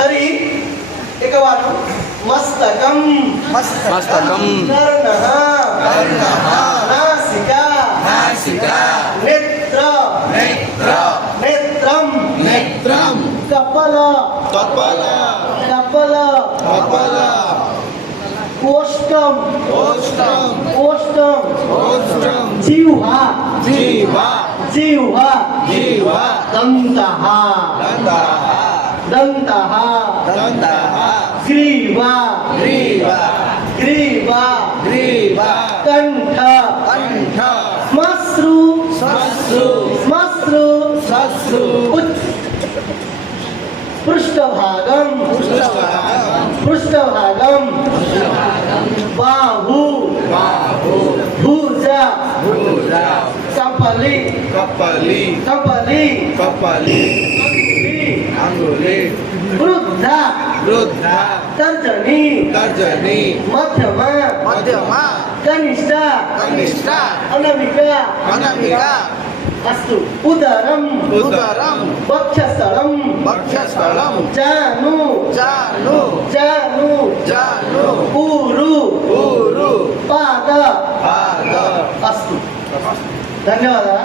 तरी एकवारं मस्तकं मस्तकं कर्णः नासिका नेत्रं कपाल कोष्ठं जिह्वा दन्तः ग्रीवा कंठ श्मश्रु पृष्ठभागं बाहु भुजा कपली अंगुली वृद्धा तर्जनी मध्यमा कनिष्ठा अनामिका अस्तु उदरं वक्षस्थलं जानु ऊरु पाद अस्तु धन्यवादः।